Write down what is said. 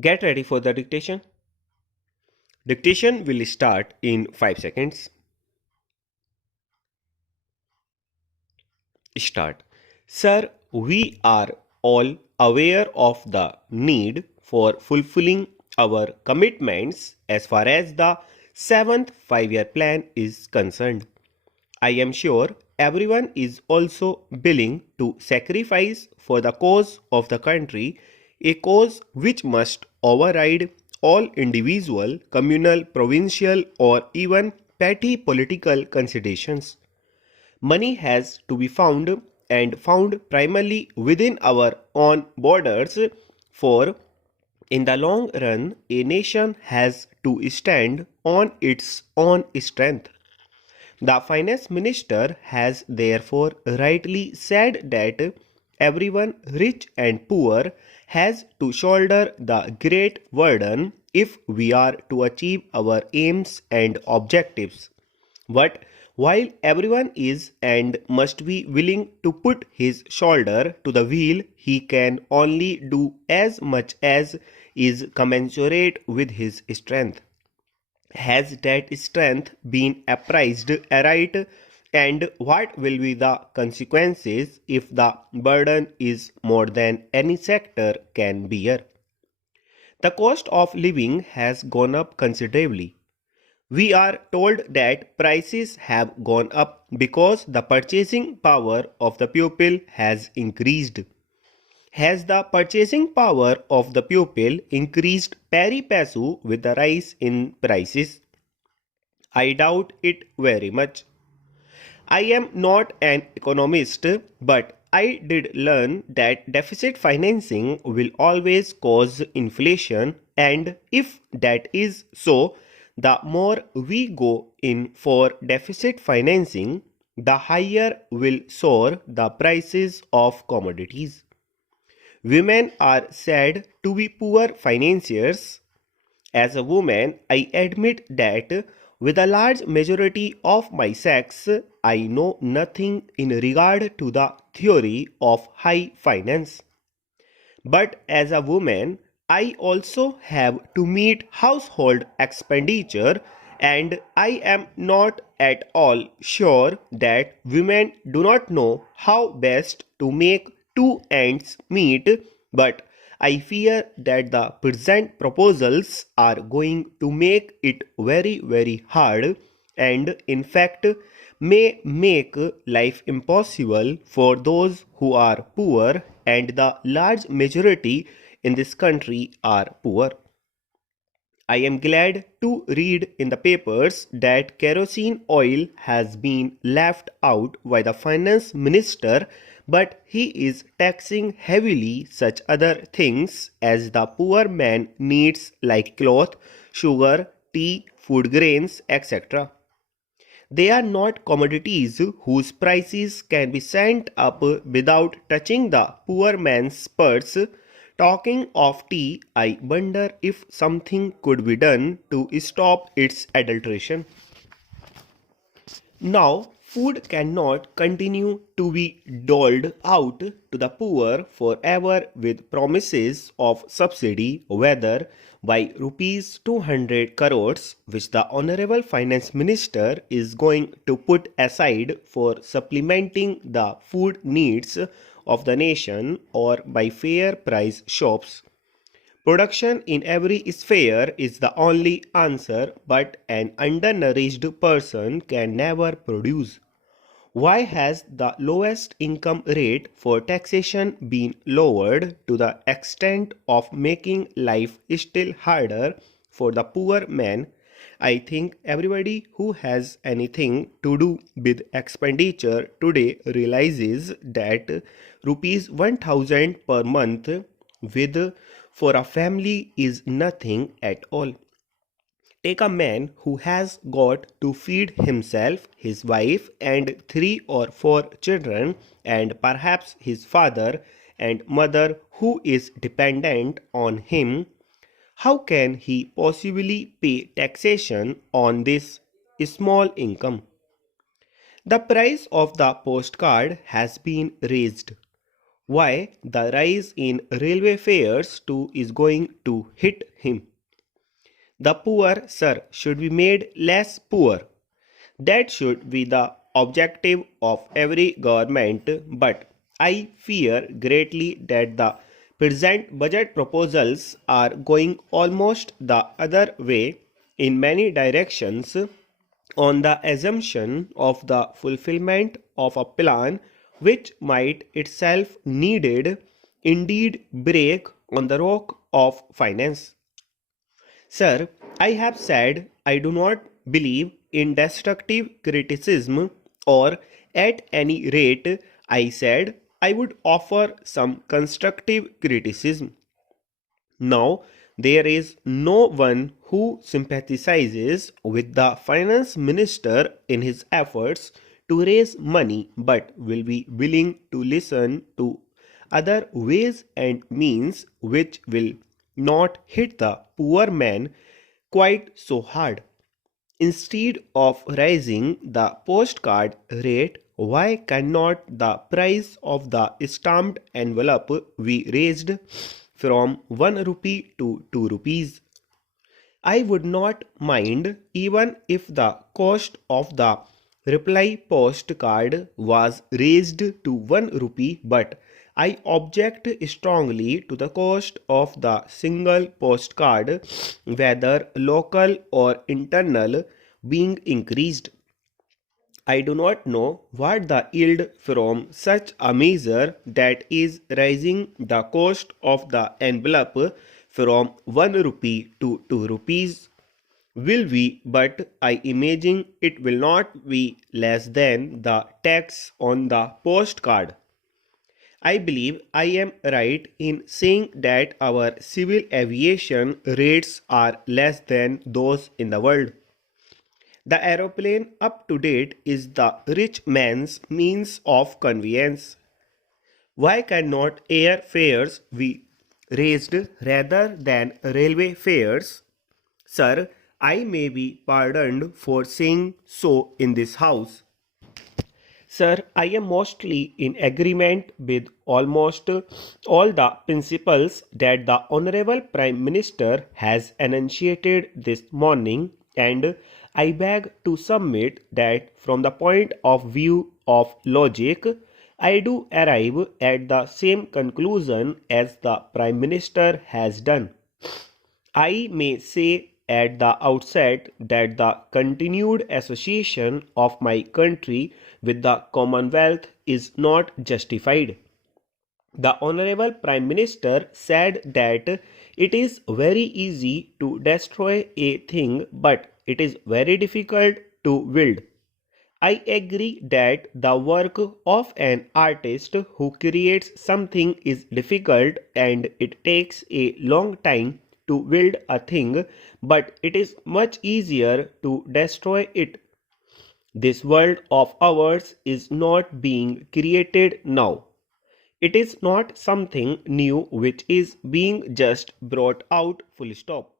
Get ready for the dictation. Dictation will start in 5 seconds. Start. Sir, we are all aware of the need for fulfilling our commitments as far as the 7th 5-year plan is concerned. I am sure everyone is also willing to sacrifice for the cause of the country, a cause which must override all individual, communal, provincial, or even petty political considerations. Money has to be found and found primarily within our own borders, for in the long run, a nation has to stand on its own strength. The finance minister has therefore rightly said that everyone, rich and poor, has to shoulder the great burden if we are to achieve our aims and objectives. But while everyone is and must be willing to put his shoulder to the wheel, he can only do as much as is commensurate with his strength. Has that strength been appraised aright, and what will be the consequences if the burden is more than any sector can bear? The cost of living has gone up considerably. We are told that prices have gone up because the purchasing power of the people has increased. Has the purchasing power of the people increased pari passu with the rise in prices? I doubt it very much. I am not an economist, but I did learn that deficit financing will always cause inflation, and if that is so, the more we go in for deficit financing, the higher will soar the prices of commodities. Women are said to be poor financiers. As a woman, I admit that with a large majority of my sex, I know nothing in regard to the theory of high finance. But as a woman, I also have to meet household expenditure, and I am not at all sure that women do not know how best to make two ends meet, but I fear that the present proposals are going to make it very hard, and in fact may make life impossible for those who are poor, and the large majority in this country are poor. I am glad to read in the papers that kerosene oil has been left out by the finance minister, but he is taxing heavily such other things as the poor man needs, like cloth, sugar, tea, food grains, etc. They are not commodities whose prices can be sent up without touching the poor man's purse. Talking of tea, I wonder if something could be done to stop its adulteration. Now, food cannot continue to be doled out to the poor forever with promises of subsidy, whether by rupees 200 crores, which the Honorable Finance Minister is going to put aside for supplementing the food needs of the nation, or by fair price shops. Production in every sphere is the only answer, but an undernourished person can never produce. Why has the lowest income rate for taxation been lowered to the extent of making life still harder for the poor man? I think everybody who has anything to do with expenditure today realizes that rupees 1000 per month with for a family is nothing at all. Take a man who has got to feed himself, his wife, and 3 or 4 children, and perhaps his father and mother who is dependent on him. How can he possibly pay taxation on this small income? The price of the postcard has been raised. why the rise in railway fares too is going to hit him. The poor, sir, should be made less poor. That should be the objective of every government, but I fear greatly that the present budget proposals are going almost the other way in many directions on the assumption of the fulfillment of a plan which might itself needed indeed break on the rock of finance. Sir, I have said I do not believe in destructive criticism, or at any rate, I said I would offer some constructive criticism. Now, there is no one who sympathizes with the finance minister in his efforts to raise money but will be willing to listen to other ways and means which will not hit the poor man quite so hard. Instead of raising the postcard rate, why cannot the price of the stamped envelope be raised from 1 rupee to 2 rupees? I would not mind even if the cost of the reply postcard was raised to 1 rupee, but I object strongly to the cost of the single postcard, whether local or internal, being increased. I do not know what the yield from such a measure that is raising the cost of the envelope from 1 rupee to 2 rupees will be, but I imagine it will not be less than the tax on the postcard. I believe I am right in saying that our civil aviation rates are less than those in the world. The aeroplane up to date is the rich man's means of conveyance. Why cannot air fares be raised rather than railway fares? Sir, I may be pardoned for saying so in this house. Sir, I am mostly in agreement with almost all the principles that the Honorable Prime Minister has enunciated this morning, and I beg to submit that from the point of view of logic, I do arrive at the same conclusion as the Prime Minister has done. I may say at the outset that the continued association of my country with the Commonwealth is not justified. The Honorable Prime Minister said that it is very easy to destroy a thing, but it is very difficult to build. I agree that the work of an artist who creates something is difficult and it takes a long time to build a thing, but it is much easier to destroy it. This world of ours is not being created now. It is not something new which is being just brought out full stop.